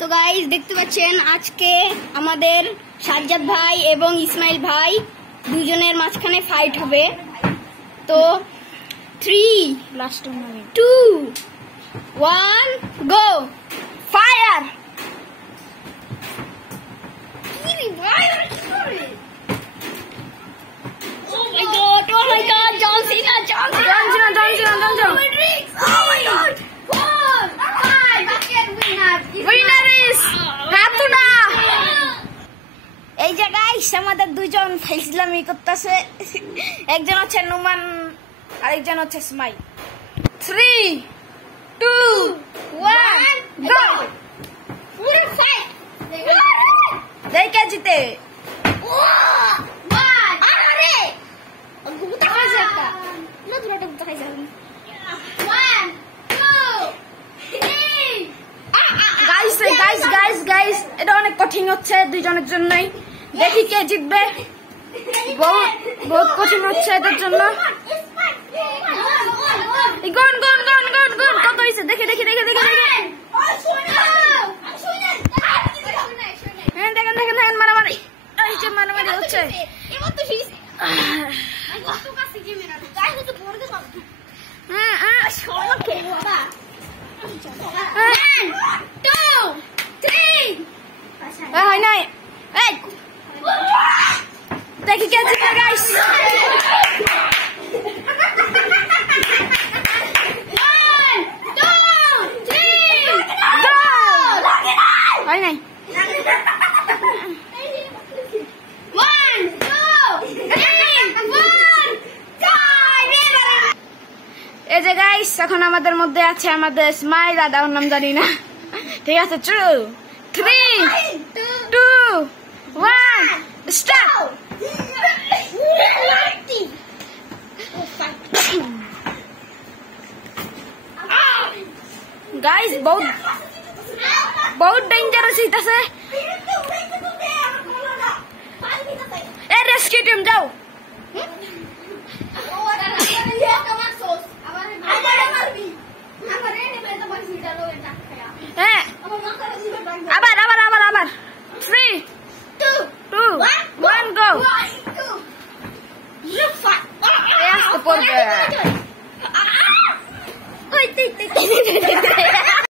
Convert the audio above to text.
তো গাইস দেখতে পাচ্ছেন আজকে আমাদের সাজ্জাদ ভাই এবং ইসমাইল ভাই দুজনের মাঝখানে ফাইট হবে। তো 3 last 2 1 go fire. Oh my god, John Cena. Oh my god. Winner is Hatuna. এই যে গাইস আমাদের দুইজন ফাইজলামি করতেছে, একজন হচ্ছে নুমান আর একজন হচ্ছে স্মাইল। 3 2 1 গো ফুল ফাইট। দেখে জিতে আরে গুতা খাইছে একটা না দুটো গুতা খাইছে। 1 2 গাইস এটা অনেক কঠিন হচ্ছে দুইজনের জন্যই। দেখি কে জিতবে, বহুত কঠিন হচ্ছে এদের জন্য। গন কত হয়েছে দেখে হ্যাঁ দেখেন মারামারি হচ্ছে। হয় নাই দেখি কে জিতবে গাইস। হয় নাই এই যে গাইস এখন আমাদের মধ্যে আছে আমাদের স্মাইল, আর ওর নাম জানি না। ঠিক আছে 2 3 2 1 স্টার্ট। গাইস बहुत डेंजरस হইতাছে। এ রেস্কিউ টিম যাও।